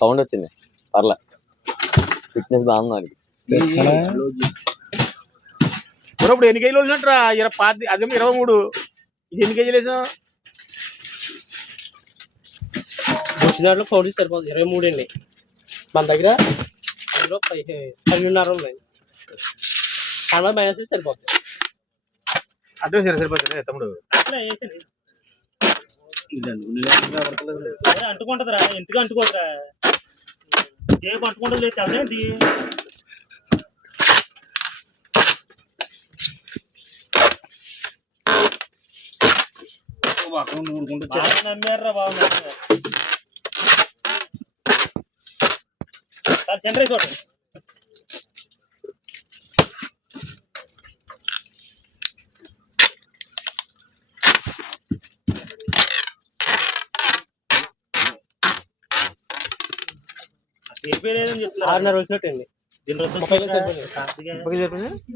Sound వచ్చింది. పర్లే, fitness బాగుంది. ఇప్పుడు ఎన్ని కేజీలు ఉన్నట్రా? 20 అదేమో 23. ఇది ఎన్ని కేజీలు వేసాం? దాంట్లో పౌడర్ సరిపోతుంది. 23 అండి మన దగ్గర. అందులో 10.5 ఉన్నాయి. అలా మైనస్ సరిపోతుంది. అడ్రస్ సరిపోతుంది తమ్ముడు. అట్లా వేసండి అంటుకుంటుందిరా. ఎందుకు అంటుకోదురా? ఏం అంటుకుంటుంది లేదు అదేంటి? నమ్మారా బాబు. సెంటర్ చూడండి. చెప్తున్నారు 6.5 వచ్చినట్టండి. దీని 30 సరిపోయింది.